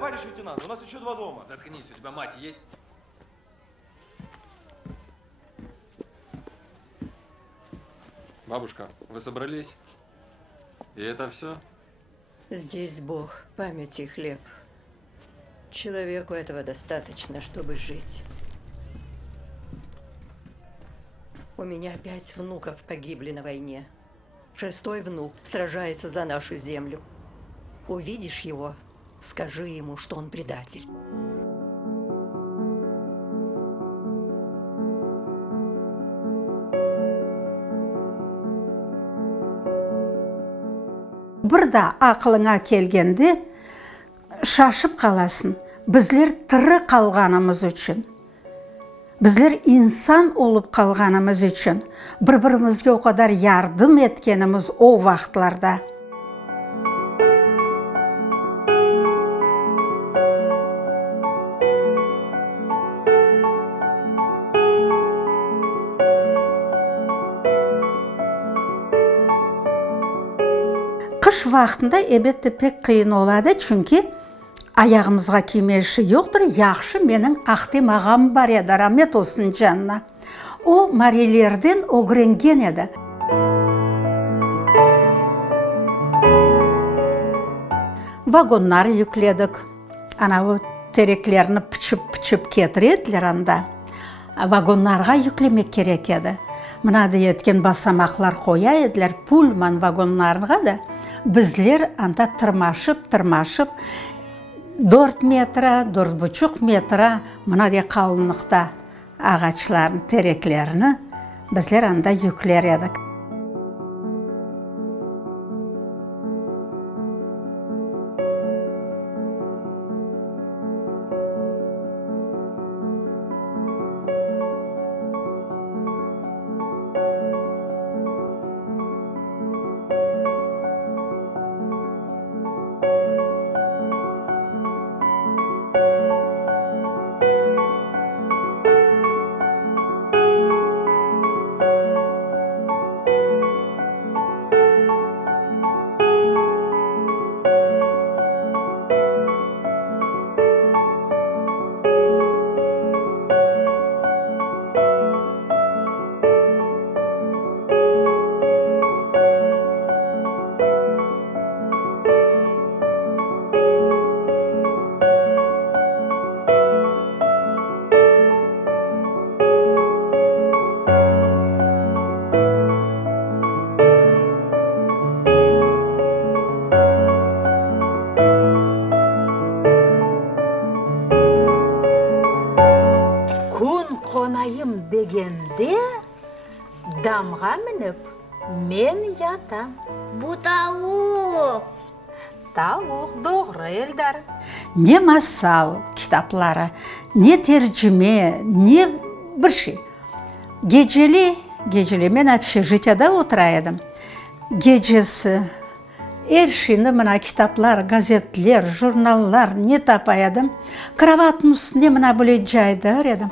Товарищ лейтенант, у нас еще 2 дома. Заткнись, у тебя мать есть? Бабушка, вы собрались? И это все? Здесь Бог, память и хлеб. Человеку этого достаточно, чтобы жить. У меня 5 внуков погибли на войне. 6-й внук сражается за нашу землю. Увидишь его, скажи ему, что он предатель. Бірда ақылыңа келгенде шашып қаласың. Біздер тірі қалғанымыз үшін, біздер инсан олып қалғанымыз үшін, бір-бірімізге о қадар ярдым еткеніміз о вақытларда. Қыш вақытында әбетті пек қиын олады, чүнки аяғымызға кимеші жоқтыр. Яқшы менің ақтем ағам бар еді, рахмет olsun жанына. О марилерден огренген еді. Вагоннар yüklедік. Анау тереклеріні пішіп кетіреділер анда. Вагоннарға yüклемек керек еді. Мынады еткен басамақлар қоя еділер пульман вагонларға да. Біздер анда тырмашып, 4 метра, 4,5 метра мынадей қалыңлықта ағачларын, тереклеріні біздер анда yüklер едік. Қонайым дегенде дамға мініп, мен ятам. Бұ тауық. Тауық, doğru Эльдар. Не масал кітаплары, не терджіме, не бір şey. Geceli мен общежитияда отыра едім. Gecesi erşini мына kitaplar, gazetler, jurnallar не тапа едім. Кроваттың үстінде мына бұлей жайдар едім.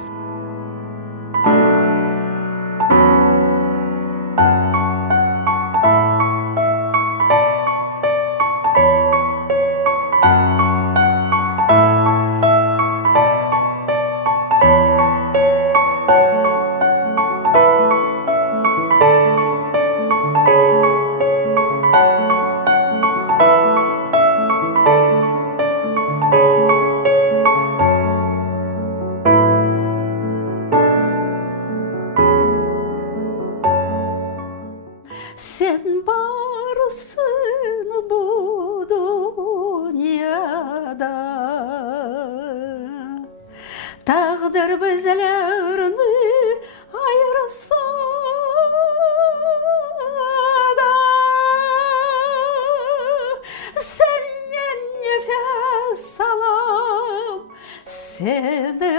Sen varsın bu dünyada, takdir bizlerini ayırsa da, senden nefes alam, seni